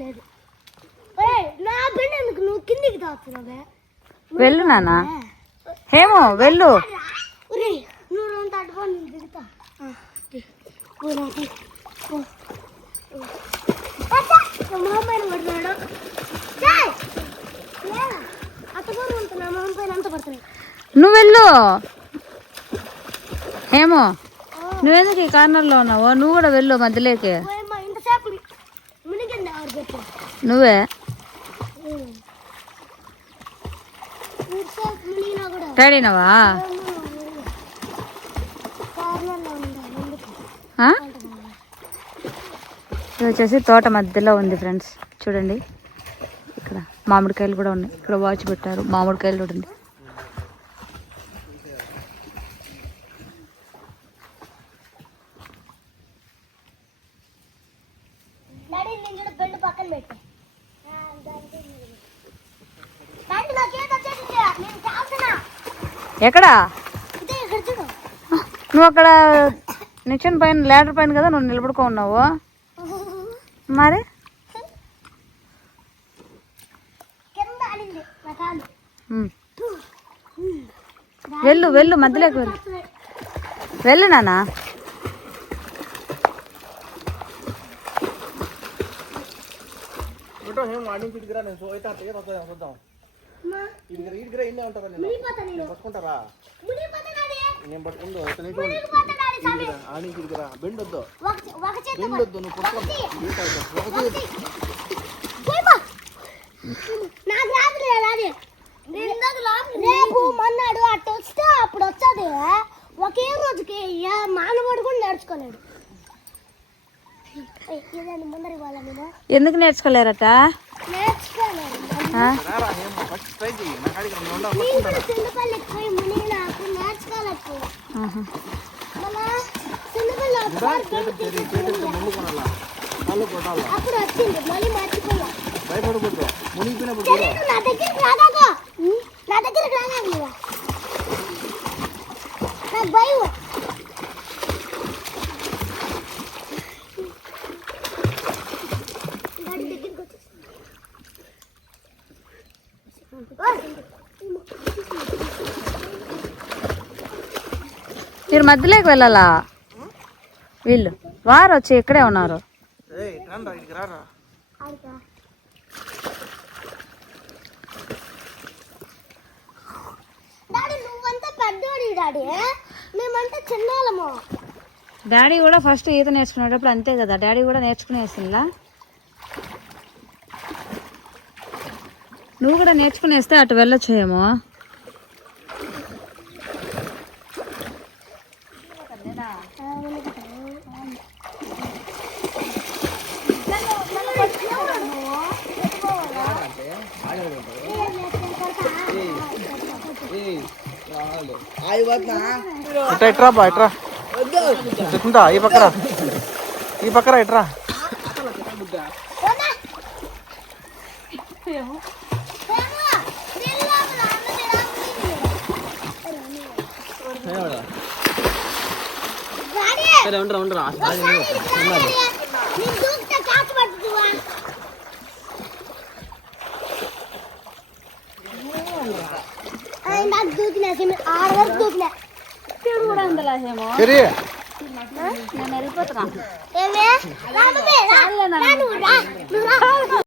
లేదు. నా బెండ ఎందుకు నువ్వు కిందికి తాగుతున్నావే? వెళ్ళు నాన్న. హేమో వెళ్ళు. నువ్వు రెండు అడ్డుకో, నేను దిగుతా. మొహం పైన పడుతున్నాడు. అత్తగారు ఉంటున్నా మొహం పైన అంత పడుతున్నాయి. నువ్వు వెళ్ళు. హేమో నువ్వెందుకు ఈ కార్నర్లో ఉన్నావు? నువ్వు కూడా వెళ్ళు మధ్యలోకి. ఇంతసేపు మునిగింది ఎవరు పెట్టు. నువ్వే రెడీనవా? ఇది వచ్చేసి తోట మధ్యలో ఉంది ఫ్రెండ్స్. చూడండి ఇక్కడ మామిడికాయలు కూడా ఉన్నాయి. ఇక్కడ వాచ్ పెట్టారు. మామిడికాయలు కూడా ఉంది. ఎక్కడా? నువ్వు అక్కడ నిచ్చెన పైన లేడర్ పైన కదా నువ్వు నిలబడుకో ఉన్నావు. మరి వెళ్ళు వెళ్ళు మధ్యలోకి వెళ్ళు. వెళ్ళు నాన్న. రేపు మన్నాడు అట్ట వస్తే అప్పుడు వచ్చేది. ఒకే రోజుకి మానవుడు కూడా నేర్చుకోలేడు. ఎందుకు నేర్చుకోలేరట? అప్పుడు వచ్చింది మళ్ళీ మర్చిపోయా. నా దగ్గరికి రాగా నాకు భయం. మీరు మధ్యలోకి వెళ్ళాలా? వీళ్ళు వారు వచ్చి ఇక్కడే ఉన్నారు. డాడీ కూడా ఫస్ట్ ఈత నేర్చుకునేటప్పుడు అంతే కదా. డాడీ కూడా నేర్చుకునేసిందా? నువ్వు కూడా నేర్చుకునేస్తే అటు వెళ్ళొచ్చేమో. ఇట్రా బా ఇట్రా. ఈ పక్కరా ఈ పక్కరా ఇట్రా. ఉండరా నాకు దూకినా 6 వరకు దూకినా. కూడా ఉందలా హేమో. నేను వెళ్ళిపోతున్నా.